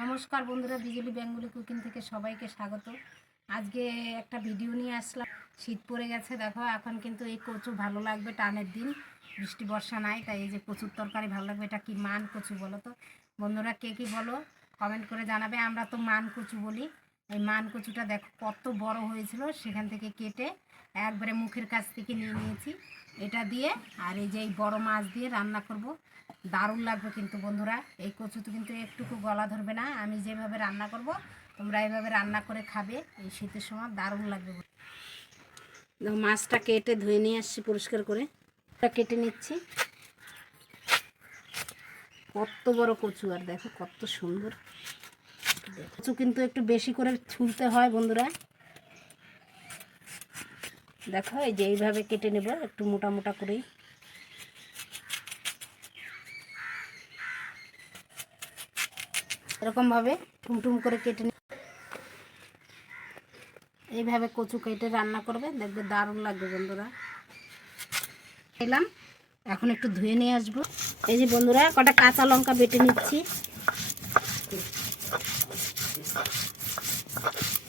নমস্কার বন্ধুরা বিজলি Bengali cooking থেকে সবাইকে স্বাগত। আজকে একটা ভিডিও নিয়ে আসলাম। শীত পড়ে গেছে, দেখো, এখন কিন্তু এই কচু ভালো লাগবে টানের দিন। বৃষ্টি, বর্ষা নাই, তাই এই যে কচুর তরকারি ভালো লাগবে। এটা কি মান কচু বলো তো? বন্ধুরা, কে কি বলো? কমেন্ট করে জানাবে। আমরা তো মান কচু বলি। এই মান কচুটা দেখো, কত বড় হয়েছিল, সেখান থেকে কেটে একবারে মুখের কাছ থেকে নিয়ে নিয়েছি। এটা দিয়ে আর এই যে এই বড় মাছ দিয়ে রান্না করব, দারুণ লাগবে কিন্তু বন্ধুরা। এই কচুতে কিন্তু একটুকু গলা ধরবে না, আমি যেভাবে রান্না করব, তোমরা এইভাবে রান্না করে খাবে, এই শীতের সময় দারুণ লাগবে। মাছটা কেটে ধুয়ে নিয়ে আসছি পরিষ্কার করে। কেটে নিচ্ছি। কত বড় কচু, আর দেখো কত সুন্দর। কচু কিন্তু একটু বেশি করে ছুলতে হয় বন্ধুরা। দেখো, এই যে এইভাবে কেটে নেব, একটু মোটা মোটা করেই। এরকমভাবে টুমটুম করে কেটে এইভাবে কচু কেটে রান্না করবে, দেখবে দারুণ লাগবে বন্ধুরা। এলাম, এখন একটু ধুয়ে নিয়ে আসব। এই যে বন্ধুরা, কটা কাঁচা লঙ্কা বেটে নিচ্ছি।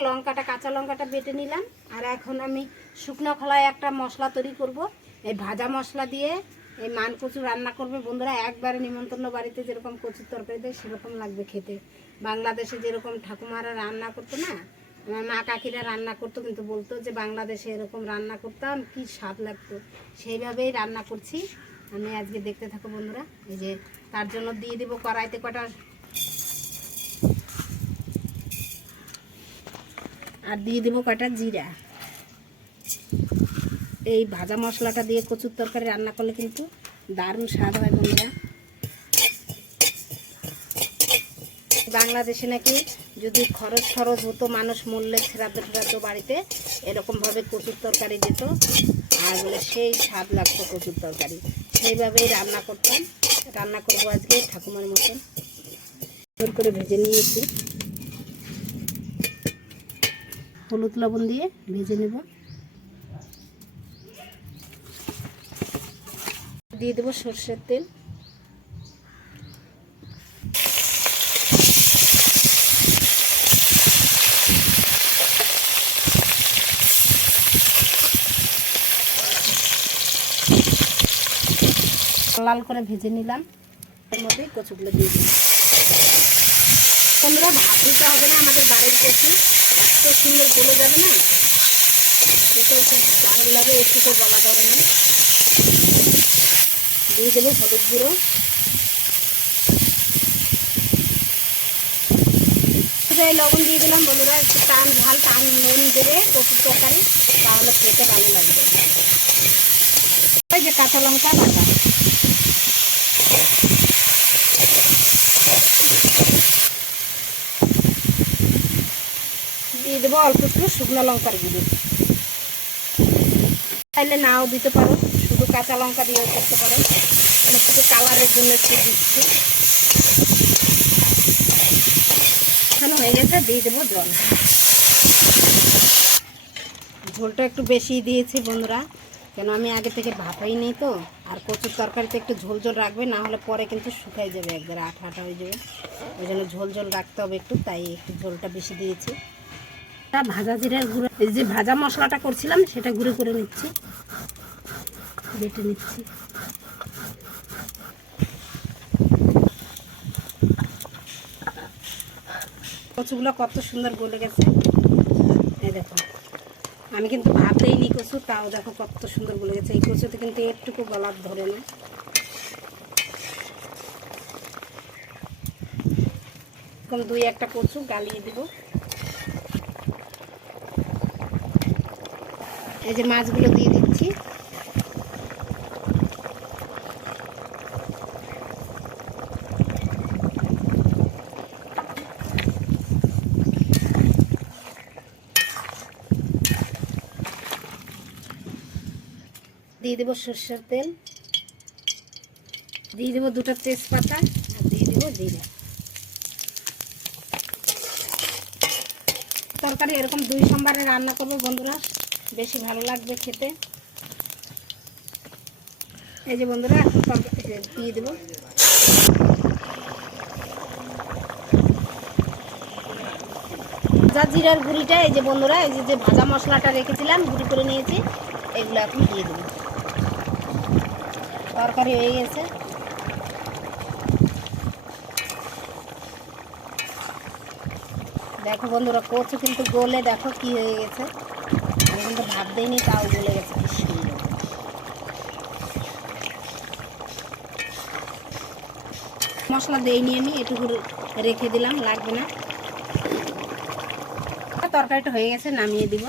লঙ্কাটা, কাঁচা লঙ্কাটা বেটে নিলাম। আর এখন আমি শুকনো খোলায় একটা মশলা তৈরি করব। এই ভাজা মশলা দিয়ে এই মান কচু রান্না করবে। বন্ধুরা, একবারে নিমন্ত্রণ বাড়িতে যেরকম কচুর তরকারি দেয়, সেরকম লাগবে খেতে। বাংলাদেশে যেরকম ঠাকুমারা রান্না করতো না, আমার মা কাকিরা রান্না করতো, কিন্তু বলতো যে বাংলাদেশে এরকম রান্না করতাম কি স্বাদ লাগতো। সেইভাবেই রান্না করছি। আমি আজকে দেখতে থাকো বন্ধুরা, এই যে তার জন্য দিয়ে দেবো কড়াইতে কটা আর দিয়ে দেবো কটা জিরা। এই ভাজা মশলাটা দিয়ে কচুর তরকারি রান্না করলে কিন্তু দারুণ স্বাদ হয় বন্ধুরা। বাংলাদেশে নাকি যদি খরচ খরচ হতো, মানুষ মূল্যে ছেড়াতে ফেরাতো বাড়িতে এরকমভাবে কচুর তরকারি দিত। আর বলে সেই স্বাদ লাগতো কচুর তরকারি। সেইভাবেই রান্না করতাম। রান্না করব আজকে ঠাকুমার মতন। করে ভেজে নিয়েছি। হলুদ লবণ দিয়ে ভেজে নেব। দিয়ে দেবো সর্ষের তেল। লাল করে ভেজে নিলাম। এর মধ্যে কচুগুলো দিয়ে দিলাম। তোমরা দিতে হবে না, আমাদের বাড়ির কচু এত সুন্দর গলে যাবে না? খেতেও খুব দারুণ লাগে একটু গলা ধরে না। দিয়ে দেবো হলুদ গুঁড়ো। লবণ দিয়ে দিলাম, বন্ধুরা, একটু টান, ঝাল টান নুন দেবে কচুর তরকারি, তাহলে খেতে ভালো লাগবে। ওই যে কাঁচা লঙ্কা বাটা দিয়ে দেবো অল্প একটু শুকনো লঙ্কার গুঁড়ো। চাইলে নাও দিতে পারো, শুধু কাঁচা লঙ্কা দিয়েও করতে পারো। আমি শুধু কালারের জন্য একটু দিচ্ছি। এখানে হয়ে গেছে, দিয়ে দেবো জল। ঝোলটা একটু বেশি দিয়েছি বন্ধুরা, কেন আমি আগে থেকে ভাপাই নেই তো, আর কচুর তরকারিতে একটু ঝোল ঝোল রাখবে, না হলে পরে কিন্তু শুকাই যাবে, একবারে আঠা আঠা হয়ে যাবে। ওই জন্য ঝোল ঝোল রাখতে হবে একটু, তাই একটু ঝোলটা বেশি দিয়েছি। তা ভাজা জিরার গুঁড়ো। এই যে ভাজা মশলাটা করছিলাম, সেটা গুঁড়ো করে নিচ্ছি। বেটে নিচ্ছি। কচুগুলো কত সুন্দর গলে গেছে। এই দেখো, আমি কিন্তু ভাতেই নি কচু, তাও দেখো কত সুন্দর গলে গেছে। এই কচুতে কিন্তু একটুকু গলার ধরে না। এরকম দুই একটা কচু গালিয়ে দেবো। এই যে মাছগুলো দিয়ে দিচ্ছি। দিয়ে দেবো সর্ষের তেল। দিয়ে দেবো দুটো তেজপাতা। আর দিয়ে দেবো জিরে। তরকারি এরকম দুই সোমবারে রান্না করব বন্ধুরা। বেশি ভালো লাগবে খেতে। এই যে বন্ধুরা দিয়ে দেবো। ভাজা জিরার গুঁড়িটা, এই যে বন্ধুরা, এই যে ভাজা মশলাটা রেখেছিলাম, গুঁড়ি করে নিয়েছি, এগুলো এখন দিয়ে দেবো। তরকারি হয়ে গেছে। দেখো বন্ধুরা, কচু কিন্তু গোলে দেখো কি হয়ে গেছে। দিইনি তাও বলে গেছে, কি সুন্দর। মশলা দেইনি আমি এটুকু রেখে দিলাম, লাগবে না। তরকারিটা হয়ে গেছে, নামিয়ে দিব।